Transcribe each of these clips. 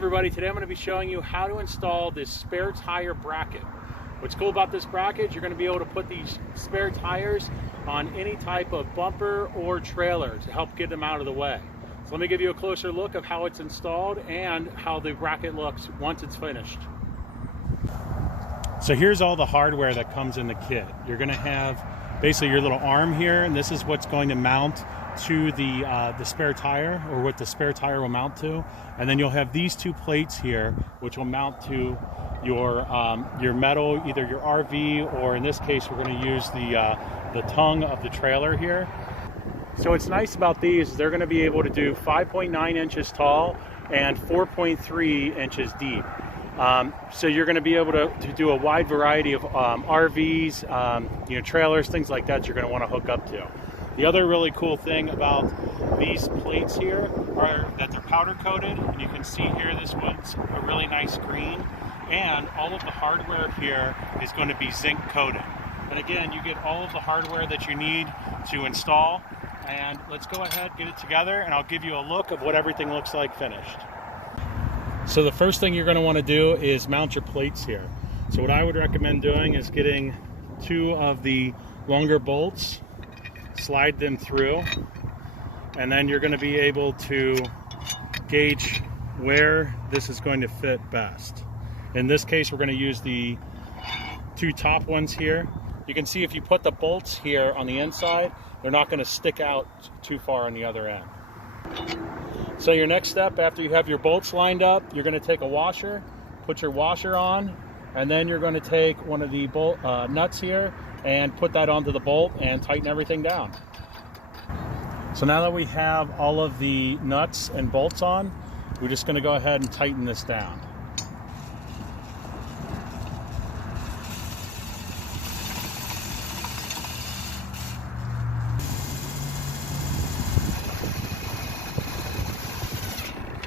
everybody, today I'm going to be showing you how to install this spare tire bracket. What's cool about this bracket, you're going to be able to put these spare tires on any type of bumper or trailer to help get them out of the way. So let me give you a closer look of how it's installed and how the bracket looks once it's finished. So here's all the hardware that comes in the kit. You're going to have basically your little arm here, and this is what's going to mount to the spare tire, or what the spare tire will mount to. And then you'll have these two plates here which will mount to your metal, either your RV, or in this case we're going to use the tongue of the trailer here. So what's nice about these is they're going to be able to do 5.9 inches tall and 4.3 inches deep. So you're going to be able to do a wide variety of RVs, trailers, things like that you're going to want to hook up to. The other really cool thing about these plates here are that they're powder coated, and you can see here this one's a really nice green, and all of the hardware here is going to be zinc coated. But again, you get all of the hardware that you need to install, and let's go ahead, get it together, and I'll give you a look of what everything looks like finished. So the first thing you're going to want to do is mount your plates here. So what I would recommend doing is getting two of the longer bolts, slide them through, and then you're going to be able to gauge where this is going to fit best. In this case, we're going to use the two top ones here. You can see if you put the bolts here on the inside, they're not going to stick out too far on the other end. So your next step, after you have your bolts lined up, you're going to take a washer, put your washer on, and then you're going to take one of the bolt nuts here and put that onto the bolt and tighten everything down. So now that we have all of the nuts and bolts on, we're just going to go ahead and tighten this down.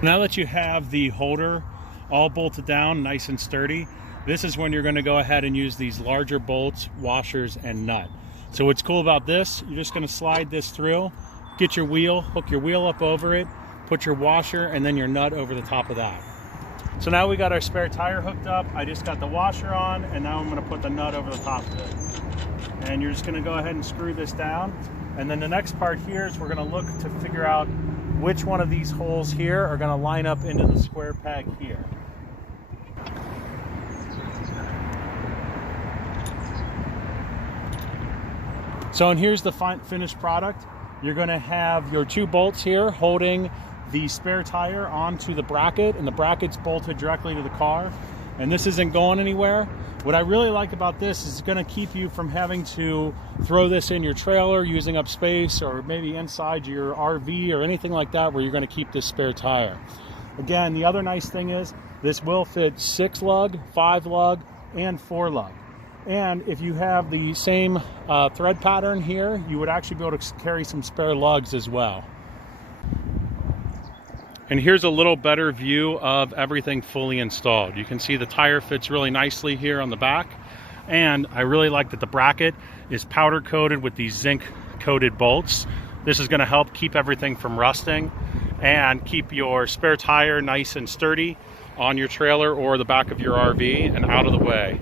Now that you have the holder all bolted down nice and sturdy, this is when you're going to go ahead and use these larger bolts, washers, and nut. So what's cool about this, you're just going to slide this through, get your wheel, hook your wheel up over it, put your washer and then your nut over the top of that. So now we got our spare tire hooked up. I just got the washer on, and now I'm going to put the nut over the top of it. And you're just going to go ahead and screw this down. And then the next part here is we're going to look to figure out which one of these holes here are going to line up into the square peg here. So, and here's the finished product. You're going to have your two bolts here holding the spare tire onto the bracket, and the bracket's bolted directly to the car, and this isn't going anywhere. What I really like about this is it's going to keep you from having to throw this in your trailer, using up space, or maybe inside your RV or anything like that where you're going to keep this spare tire. Again, the other nice thing is this will fit 6-lug, 5-lug, and 4-lug. And if you have the same thread pattern here, you would actually be able to carry some spare lugs as well. And here's a little better view of everything fully installed. You can see the tire fits really nicely here on the back. And I really like that the bracket is powder coated with these zinc coated bolts. This is going to help keep everything from rusting and keep your spare tire nice and sturdy on your trailer or the back of your RV and out of the way.